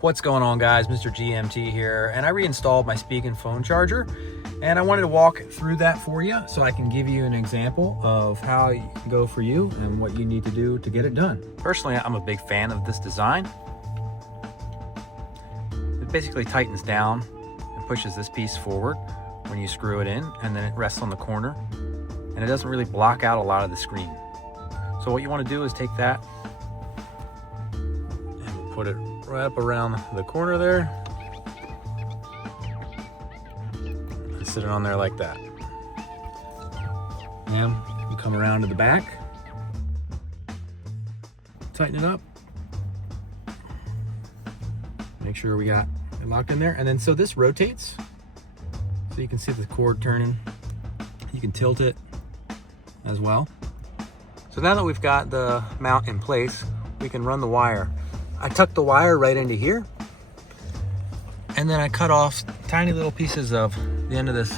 What's going on, guys? Mr. GMT here, and I reinstalled my Spigen phone charger, and I wanted to walk through that for you so I can give you an example of how it can go for you and what you need to do to get it done. Personally, I'm a big fan of this design. It basically tightens down and pushes this piece forward when you screw it in, and then it rests on the corner, and it doesn't really block out a lot of the screen. So what you want to do is take that and put it right up around the corner there and sit it on there like that. Now you come around to the back, tighten it up, make sure we got it locked in there, and then so this rotates so you can see the cord turning. You can tilt it as well. So now that we've got the mount in place, we can run the wire. I tucked the wire right into here, and then I cut off tiny little pieces of the end of this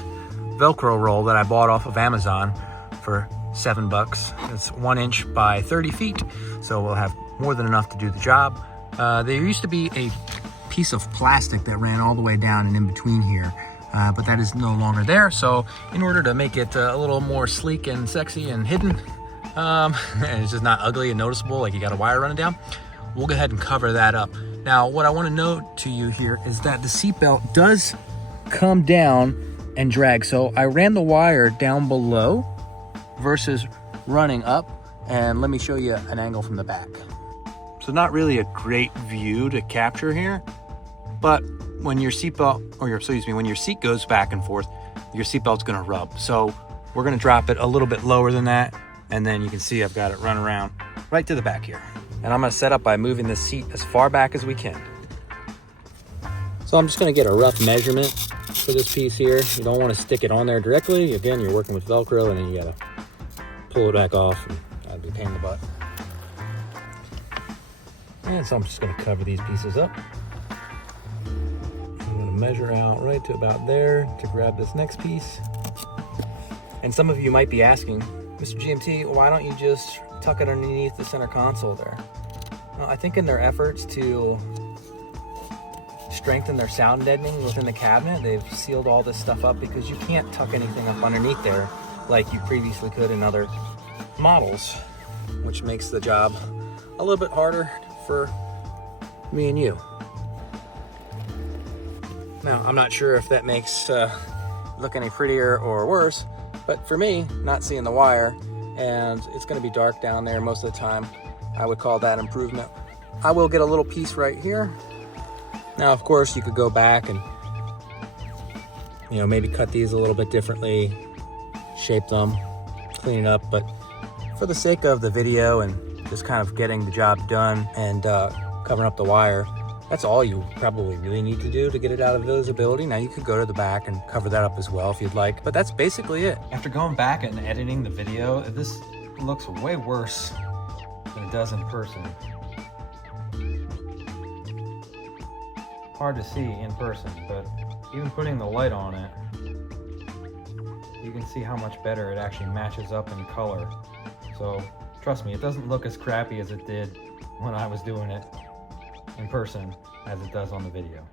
Velcro roll that I bought off of Amazon for $7. It's 1 inch by 30 feet, so we'll have more than enough to do the job. There used to be a piece of plastic that ran all the way down and in between here, but that is no longer there. So in order to make it a little more sleek and sexy and hidden, and it's just not ugly and noticeable like you got a wire running down, we'll go ahead and cover that up. Now, what I want to note to you here is that the seatbelt does come down and drag. So I ran the wire down below versus running up, and let me show you an angle from the back. So not really a great view to capture here, but when your seatbelt, when your seat goes back and forth, your seatbelt's gonna rub. So we're gonna drop it a little bit lower than that, and then you can see I've got it run around right to the back here. And I'm gonna set up by moving this seat as far back as we can. So I'm just gonna get a rough measurement for this piece here. You don't wanna stick it on there directly. Again, you're working with Velcro, and then you gotta pull it back off, and that'd be a pain in the butt. And so I'm just gonna cover these pieces up. I'm gonna measure out right to about there to grab this next piece. And some of you might be asking, Mr. GMT, why don't you just tuck it underneath the center console there? Well, I think in their efforts to strengthen their sound deadening within the cabinet, they've sealed all this stuff up because you can't tuck anything up underneath there like you previously could in other models, which makes the job a little bit harder for me and you. Now, I'm not sure if that makes look any prettier or worse, but for me, not seeing the wire, and it's going to be dark down there most of the time, I would call that improvement. I will get a little piece right here. Now, of course, you could go back and, maybe cut these a little bit differently, shape them, clean it up, but for the sake of the video and just kind of getting the job done and covering up the wire, that's all you probably really need to do to get it out of visibility. Now, you could go to the back and cover that up as well if you'd like, but that's basically it. After going back and editing the video, this looks way worse than it does in person. Hard to see in person, but even putting the light on it, you can see how much better it actually matches up in color. So trust me, it doesn't look as crappy as it did when I was doing it in person as it does on the video.